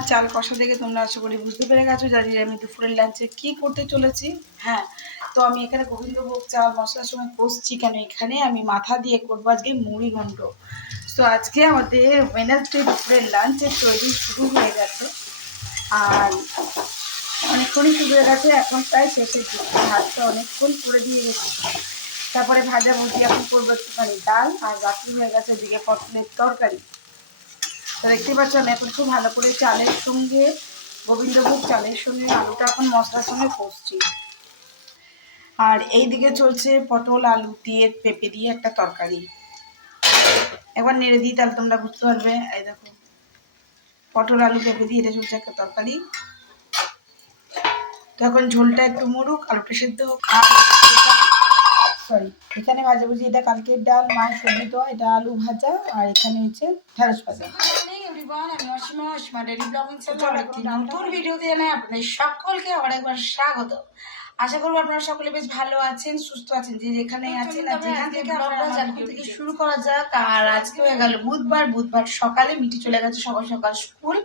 আমার চাল কষা দেখে তোমরা আশা করি বুঝতে পেরে গেছো জানি আমি দুপুরের লাঞ্চে কি করতে চলেছি। হ্যাঁ, তো আমি এখানে গোবিন্দভোগ চাল মশলার সময় কষছি কেন, এখানে আমি মাথা দিয়ে করবো আজকে মুড়ি ঘন্ট। তো আজকে আমাদের ওয়েডনেসডে দুপুরের লাঞ্চের তৈরি শুরু হয়ে গেছে, আর অনেকক্ষণই শুরু হয়ে গেছে, এখন প্রায় শেষের দিকে। ভাতটা অনেকক্ষণ করে দিয়ে গেছি, তারপরে ভাজা ভুজি এখন করবো একটুখানি ডাল, আর রাত্রি হয়ে গেছে ওদিকে পটলের তরকারি। তো দেখতে পাচ্ছ আমি এখন খুব ভালো করে চালের সঙ্গে গোবিন্দভোগ চালের সঙ্গে আলুটা এখন মশলার সঙ্গে কষছি। আর এইদিকে চলছে পটল আলু দিয়ে পেঁপে দিয়ে একটা তরকারি। একবার নেড়ে দিই তাহলে তোমরা বুঝতে পারবে। এই দেখো পটল আলু পেঁপে দিয়ে এটা চলছে একটা তরকারি। তো এখন ঝোলটা একটু মরুক, আলুটা সেদ্ধ হোক। এখানে ভাজা ভুজি, এটা কালকের ডাল, মায়ের সবজি দেওয়া, এটা আলু ভাজা, আর এখানে হচ্ছে ঢেঁড়স ভাজা। নতুন ভিডিওতে জানাই আপনাদের সকলকে আবার একবার স্বাগত। আশা করবো আপনারা সকলে বেশ ভালো আছেন, সুস্থ আছেন, যে যেখানে আছেন। যেখান থেকে শুরু করা যাক। আর আজকে হয়ে গেল বুধবার সকালে মিটি চলে গেছে সকাল সকাল স্কুল।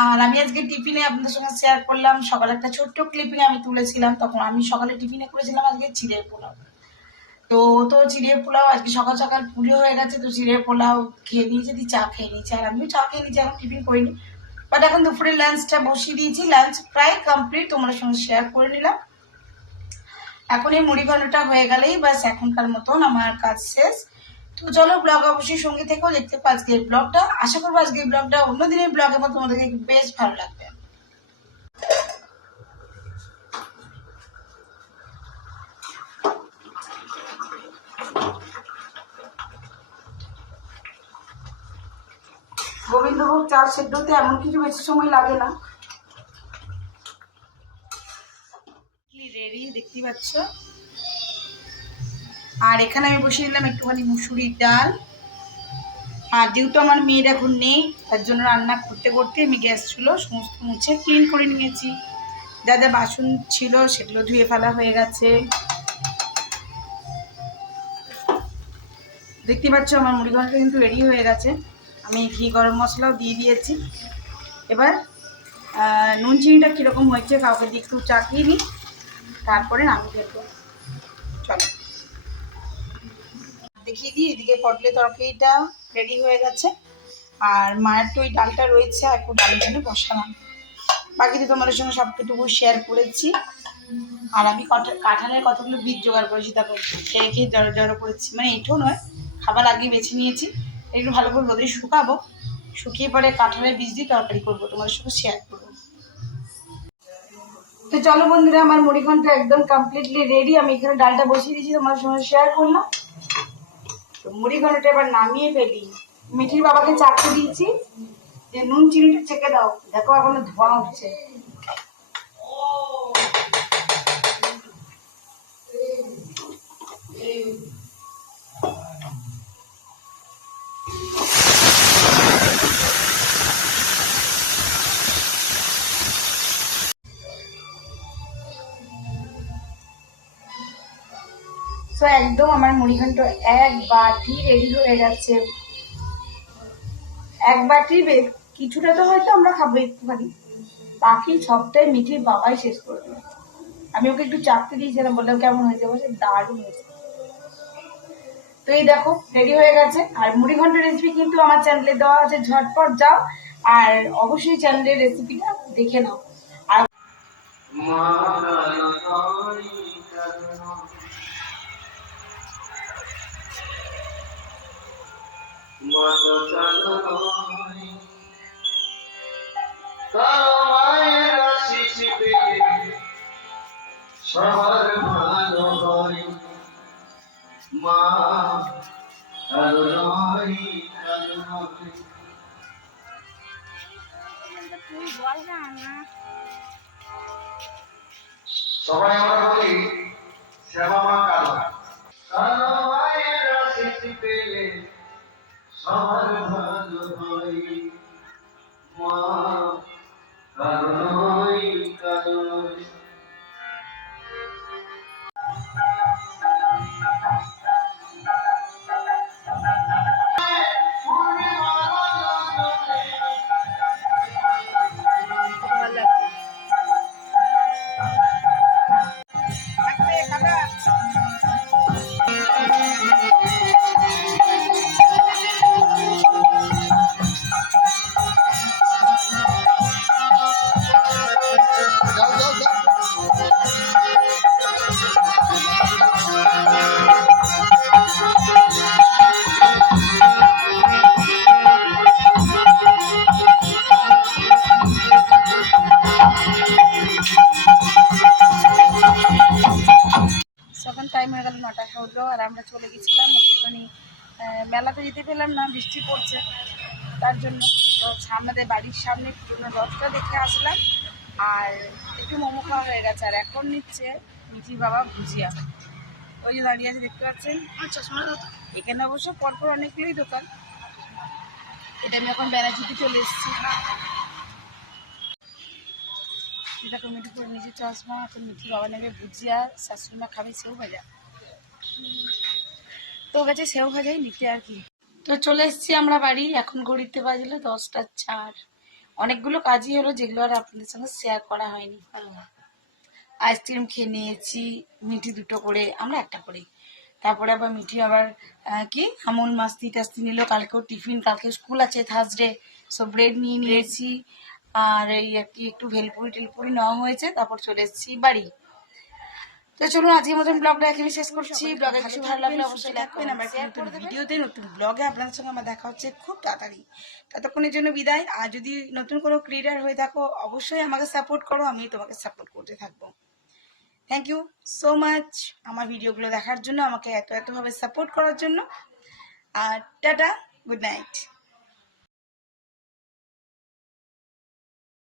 আর আমি আজকে টিফিনে আপনাদের সঙ্গে শেয়ার করলাম, সকালে একটা ছোট্ট ক্লিপিং আমি তুলেছিলাম। তখন আমি সকালে টিফিনে করেছিলাম আজকে চিড়ের পোলাও। তো চিড়ের পোলাও আজকে সকাল সকাল পুজো হয়ে গেছে, তো চিড়ের পোলাও খেয়ে নিয়েছি, চা খেয়ে নিয়েছি। আর আমিও চা খেয়ে নিয়েছি, এখন টিফিন করিনি। বাট এখন দুপুরের লাঞ্চটা বসিয়ে দিয়েছি, লাঞ্চ প্রায় কমপ্লিট, তোমাদের সঙ্গে শেয়ার করে নিলাম। এখন এই মুড়ি ঘন্টটা হয়ে গেলেই বাস এখনকার মতন আমার কাজ শেষ। তো চলো ব্লগ অবশ্যই সঙ্গে থেকেও দেখতে পাবো আজকের ব্লগটা। আশা করবো আজকের ব্লগটা অন্যদিনের ব্লগের মতো তোমাদেরকে বেশ ভালো লাগবে। গোবিন্দভোগ চাল সেদ্ধতে এমন কিছু বেশি সময় লাগে না। রেডি দেখতে পাচ্ছ। আর এখানে আমি বসিয়ে দিলাম একটুখানি মুসুরির ডাল। আর যেহেতু আমার মেয়ের এখন নেই, তার জন্য রান্না করতে করতে আমি গ্যাস চুলো সমস্ত মুছে ক্লিন করে নিয়েছি। যা যা বাসন ছিল সেগুলো ধুয়ে ফেলা হয়ে গেছে। দেখতে পাচ্ছ আমার মুড়ি ঘন্টটা কিন্তু রেডি হয়ে গেছে। আমি ঘি গরম মশলাও দিয়ে দিয়েছি। এবার নুন চিনিটা কীরকম হয়েছে কাউকে দিয়ে একটু চাকিয়ে নিই, তারপরে নামিয়ে ফেলবো। চলো দেখিয়ে দিই। এদিকে পটলের তরকারিটা রেডি হয়ে গেছে, আর মায়ের তো ওই ডালটা রয়েছে, আর একটু ডালের জন্য বসালাম। বাকি তো তোমাদের সঙ্গে সবটুকু শেয়ার করেছি। আর আমি কাঁঠালের কতগুলো বীজ জোগাড় করেছি, তারপর খেয়ে খেয়ে জড়ো জড়ো করেছি, মানে এটাও নয়, খাবার আগে বেছে নিয়েছি। একটু ভালো করে রোদে শুকাবো, শুকিয়ে পরে কাঁঠালের বীজ দিয়ে তরকারি করবো, তোমাদের সঙ্গে শেয়ার করবো। তো চলো বন্ধুরা, আমার মুড়ি ঘন্টা একদম কমপ্লিটলি রেডি। আমি এখানে ডালটা বসিয়ে দিয়েছি, তোমার সঙ্গে শেয়ার করলাম। তো মুড়ি ঘন্টাটা এবার নামিয়ে ফেলি। মিঠির বাবাকে চাকরি দিয়েছি যে নুন চিনিটা চেকে দাও, দেখো এখনো ধোঁয়া উঠছে। তো একদম আমার মুড়িঘণ্ট এক বাটি রেডি হয়ে গেছে। এক বাটি কিছুটা তো হয়তো আমরা খাবো একটুখানি, বাকি সবটাই মিঠির বাবাই শেষ করে দেবে। আমি ওকে একটু চাপতে দিয়েছিলাম, বললাম কেমন হয়েছে, বলছে দারুণ হয়েছে। তো এই দেখো রেডি হয়ে গেছে। আর মুড়ি ঘন্টের রেসিপি কিন্তু আমার চ্যানেলে দেওয়া আছে, ঝটপট যাও আর অবশ্যই চ্যানেলের রেসিপিটা দেখে নাও। আর সবার ভালো হয় মা, কারো নয় কারো নয়। সবাই আমরা বলি সেবা মা কালো, কালো মায়ের আশীষ পেলে সবার ভালো হয় মা, কারো নয় কারো নয়। 9টা হলো আর আমরা চলে গেছিলাম একটুখানি মেলাতে যেতে পেলাম না, বৃষ্টি পড়ছে তার জন্য। তো আমাদের বাড়ির সামনে পুরোনো রথটা দেখে আসলাম আর একটু মোমো খাওয়া হয়ে গেছে। আর এখন নিচ্ছে মিঠির বাবা ভুজিয়া, ওই যে দাঁড়িয়ে আছে দেখতে পাচ্ছেন। এখানে অবশ্য পরপর অনেকগুলোই দোকান। এটা আমি এখন বেড়াচিতে চলে এসেছি। দেখো মিঠু করে নিজে চশমা, এখন মিঠি বাবা নেবে ভুজিয়া, শাশুড়িমা খাবে সেও ভাজা। তো গেছে সেও ভাজাই নিতে আর কি। তো চলে এসেছি আমরা বাড়ি, এখন ঘড়িতে বাজলো 10টা 4। অনেকগুলো কাজই হলো যেগুলো আর আপনাদের সঙ্গে শেয়ার করা হয়নি। আইসক্রিম খেয়ে নিয়েছি, মিঠি 2টো করে, আমরা 1টা করে। তারপরে আবার মিঠি আবার কি আমুল মাস্তি টাস্তি নিল, কালকেও টিফিন, কালকে স্কুল আছে থার্সডে, সো ব্রেড নিয়ে নিয়েছি। আর এই আর কি একটু ভেলপুরি টেলপুরি নেওয়া হয়েছে, তারপর চলে এসেছি বাড়ি। তো চলুন আজকের মতন ব্লগটা এখানে শেষ করছি। ব্লগে কিছু ভালো লাগলে অবশ্যই রাখবেন, আমার নতুন ভিডিওতে নতুন ব্লগে আপনাদের সঙ্গে আমার দেখা হচ্ছে খুব তাড়াতাড়ি। ততক্ষণের জন্য বিদায়। আর যদি নতুন কোনো ক্রিয়েটার হয়ে থাকো অবশ্যই আমাকে সাপোর্ট করো, আমি তোমাকে সাপোর্ট করতে থাকবো। থ্যাংক ইউ সো মাচ আমার ভিডিওগুলো দেখার জন্য, আমাকে এতভাবে সাপোর্ট করার জন্য। আর টাটা, গুড নাইট।